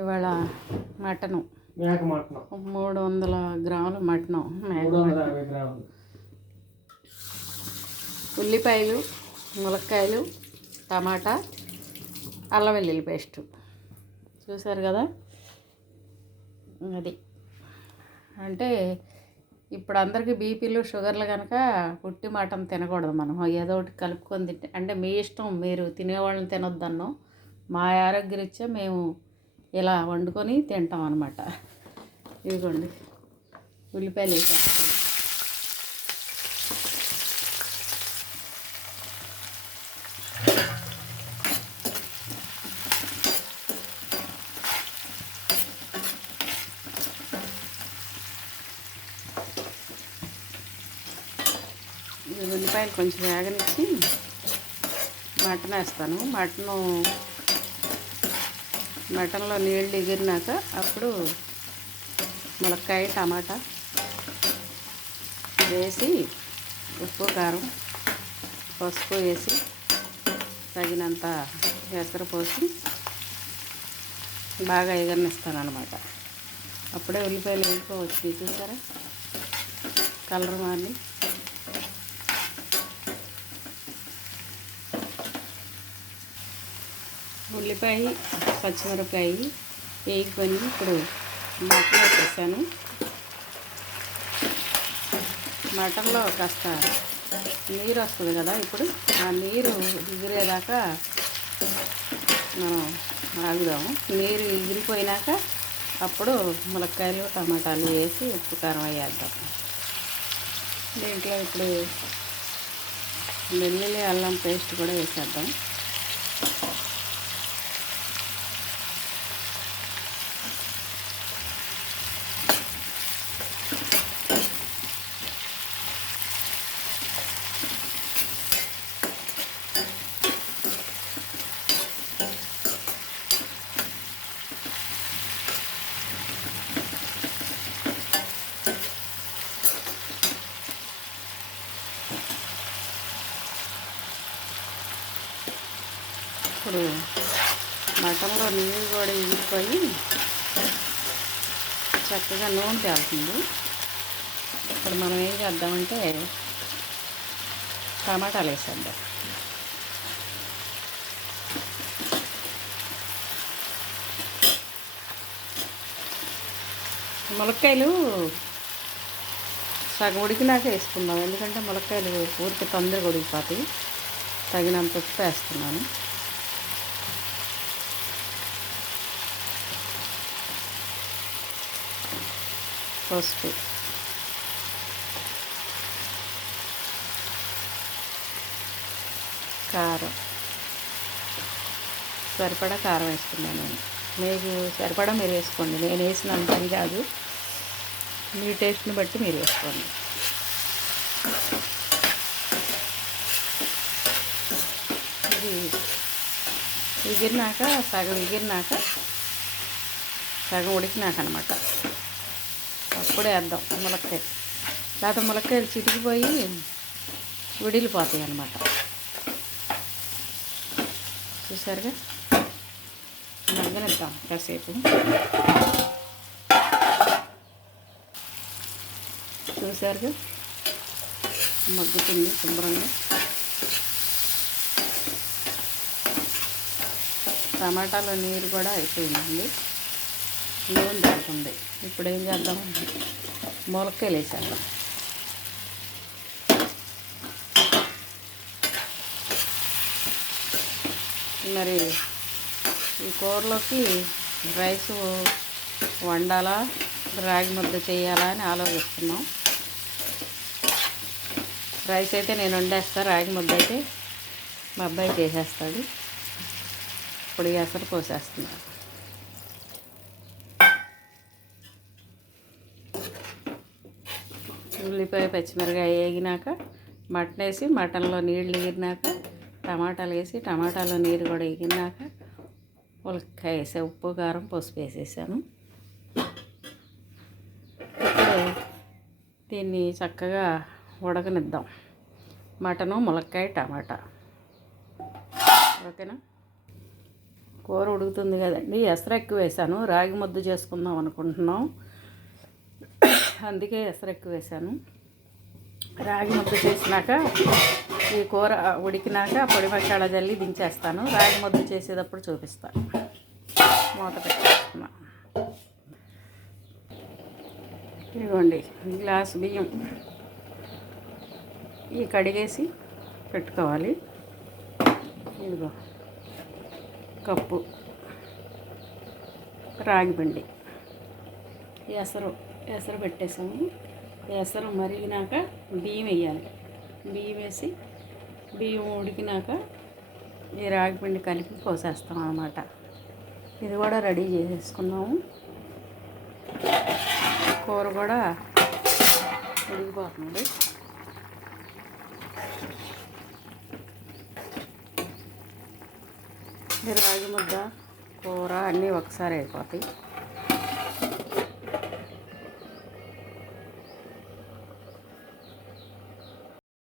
ఇవాళ మటను మేక మటను 300 గ్రాముల మటను, మేక మటను, 350 గ్రాములు, ఉల్లిపాయలు, ములక్కాయలు, టమాటా, అల్లం వెల్లుల్లి పేస్టు. చూసారు కదా. అది అంటే ఇప్పుడు అందరికీ బీపీలు షుగర్లు కనుక పుట్టి మటన్ తినకూడదు. మనం ఏదో ఒకటి కలుపుకొని తింటే, అంటే మీ ఇష్టం, మీరు తినేవాళ్ళని తినొద్దన్నాం. మా ఆరోగ్యరీత్యా మేము ఇలా వండుకొని తింటాం అన్నమాట. ఇదిగోండి ఉల్లిపాయలు వేసేస్తాం. ఉల్లిపాయలు కొంచెం వేగనిచ్చి మటన్ వేస్తాను. మటన్లో నీళ్ళు ఎగిరినాక అప్పుడు ములక్కాయ, టమాటా వేసి ఉప్పు, కారం, పసుపు వేసి తగినంత ఎసరు పోసి బాగా ఎగరనిస్తాను అన్నమాట. అప్పుడే ఉల్లిపాయలు వేసుకోవచ్చు. చూసారా కలర్ మారి. ఉల్లిపాయ, పచ్చిమిరపకాయ వేసుకొని ఇప్పుడు మటన్ వేసేసాను. మటన్లో కాస్త నీరు వస్తుంది కదా, ఇప్పుడు ఆ నీరు ఎగిరేదాకా మనం ఆగుదాము. నీరు ఎగిరిపోయినాక అప్పుడు ములక్కాయలు, టమాటాలు వేసి ఉప్పు, కారం వేద్దాం. దీంట్లో ఇప్పుడు వెల్లుల్లి, అల్లం పేస్ట్ కూడా వేసేద్దాం. ఇప్పుడు మటన్లో నీళ్ళు కూడా ఎగిరిపోయి చక్కగా నూనె తేలుతుంది. ఇప్పుడు మనం ఏం చేద్దామంటే టమాటాలు వేసేద్దాం. ములక్కాయలు సగం ఉడికినాక వేసుకుందాం, ఎందుకంటే ములక్కాయలు ఊరికి తొందరగా ఉడికిపోతాయి. తగినంత ఉప్పు వేస్తున్నాను. పసుపు, కారం, సరిపడా కారం వేసుకున్నాను నేను. మీకు సరిపడా మీరు వేసుకోండి. నేను వేసినంత అని కాదు, మీ టేస్ట్ని బట్టి మీరు వేసుకోండి. ఇది ఎగిరినాక సగం ఉడికినాక అనమాట అప్పుడే వేద్దాం ములక్కాయ. లేకపోతే ములక్కాయలు చితికిపోయి విడిలిపోతాయి అన్నమాట. చూసారుగా, మగ్గనిద్దాం కాసేపు. చూసారుగా మగ్గుతుంది శుభ్రంగా. టమాటాలో నీరు కూడా అయిపోయిందండి, నూనె తగ్గుతుంది. ఇప్పుడు ఏం చేద్దాం, ములక్కాయలు వేసేద్దాం. మరి ఈ కూరలోకి రైస్ వండాలా, రాగి ముద్ద చేయాలా అని ఆలోచిస్తున్నాం. రైస్ అయితే నేను వండేస్తాను, రాగి ముద్ద అయితే మా అబ్బాయి చేసేస్తాడు. ఇప్పుడు ఎసరు పోసేస్తున్నాను. ఉల్లిపాయ, పచ్చిమిరకాయ వేగినాక మటన్ వేసి, మటన్లో నీళ్ళు ఎగిరినాక టమాటాలు వేసి, టమాటాలో నీరు కూడా ఎగిరినాక ఉల్లికాయ వేసా, ఉప్పు, కారం, పసుపు వేసేసాను. ఇప్పుడు దీన్ని చక్కగా ఉడకనిద్దాం. మటను, ములక్కాయ, టమాటా. ఓకేనా. కూర ఉడుకుతుంది కదండి, ఎసరు ఎక్కువ వేసాను. రాగి ముద్ద చేసుకుందాం అనుకుంటున్నాం, అందుకే ఎసరు ఎక్కువ వేసాను. రాగి ముద్ద చేసినాక ఈ కూర ఉడికినాక పొడి మసాలా జల్లి దించేస్తాను. రాగి ముద్ద చేసేటప్పుడు చూపిస్తాను. మూత పెట్టేస్తున్నా. ఇదిగోండి గ్లాస్ బియ్యం ఈ కడిగేసి పెట్టుకోవాలి. ఇదిగో కప్పు రాగి పిండి, ఎసరు పెట్టేసాము. ఎసరు మరిగినాక బియ్యం వేయాలి. బియ్యం వేసి బియ్యం ఉడికినాక ఈ రాగి పిండి కలిపి పోసేస్తాం అన్నమాట. ఇది కూడా రెడీ చేసేసుకున్నాము. కూర కూడా ఉడికిపోతుంది. రాగి ముద్ద కూర అన్నీ ఒకసారి అయిపోతాయి.